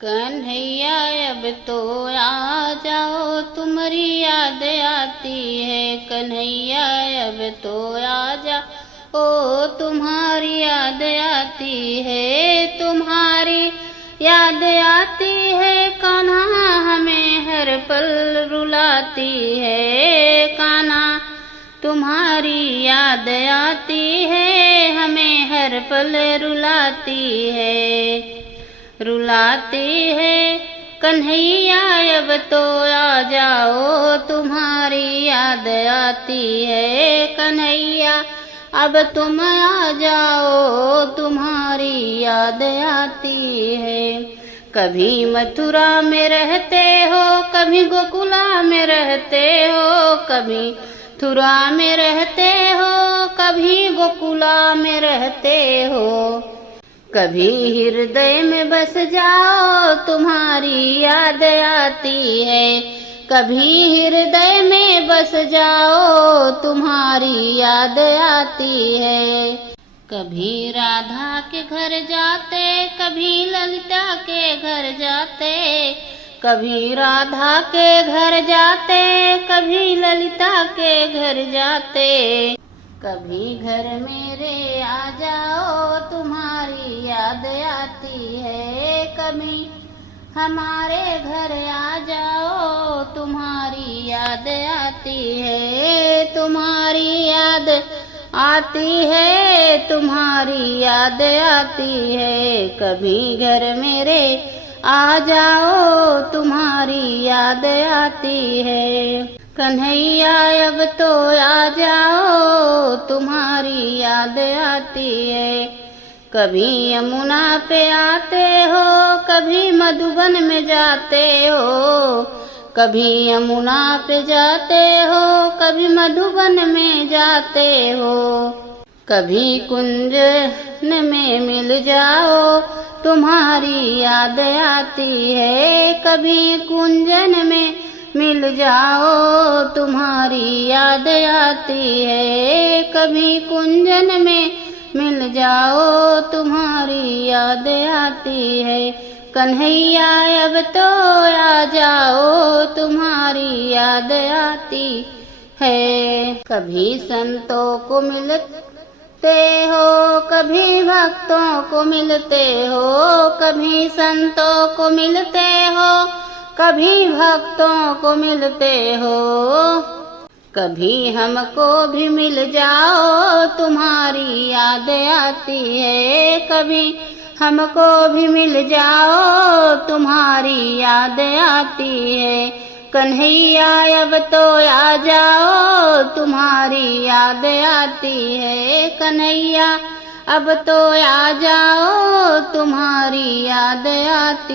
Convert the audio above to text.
कन्हैया अब तो आ जाओ, तुम्हारी याद आती है। कन्हैया अब तो आ जाओ, तुम्हारी याद आती है। तुम्हारी याद आती है कान्हा, हमें हर पल रुलाती है। कान्हा तुम्हारी याद आती है, हमें हर पल रुलाती है। रुलाती है कन्हैया अब तो आ जाओ, तुम्हारी याद आती है। कन्हैया अब तुम आ जाओ, तुम्हारी याद आती है। कभी मथुरा में रहते हो, कभी गोकुला में रहते हो। कभी मथुरा में रहते हो, कभी गोकुला में रहते हो। कभी हृदय में बस जाओ, तुम्हारी याद आती है। कभी हृदय में बस जाओ, तुम्हारी याद आती है। कभी राधा के घर जाते, कभी ललिता के घर जाते। कभी राधा के घर जाते, कभी ललिता के घर जाते। कभी घर मेरे आ जाओ, तुम्हारी याद आती है। कभी हमारे घर आ जाओ, तुम्हारी याद आती है। तुम्हारी याद आती है, तुम्हारी याद आती है। कभी घर मेरे आ जाओ, तुम्हारी याद आती है। कन्हैया अब तो आ जाओ, तुम्हारी याद आती है। कभी यमुना पे आते हो, कभी मधुबन में जाते हो। कभी यमुना पे जाते हो, कभी मधुबन में जाते हो। कभी कुंजन में मिल जाओ, तुम्हारी याद आती है। कभी कुंजन में मिल जाओ, तुम्हारी याद आती है। कभी कुंजन में मिल जाओ, तुम्हारी याद आती है। कन्हैया अब तो आ जाओ, तुम्हारी याद आती है। कभी संतों को मिलते हो, कभी भक्तों को मिलते हो। कभी संतों को मिलते हो, कभी भक्तों को मिलते हो। कभी हमको भी मिल जाओ, तुम्हारी याद आती है। कभी हमको भी मिल जाओ, तुम्हारी याद आती है। कन्हैया अब तो आ जाओ, तुम्हारी याद आती है। कन्हैया अब तो आ जाओ, तुम्हारी याद आती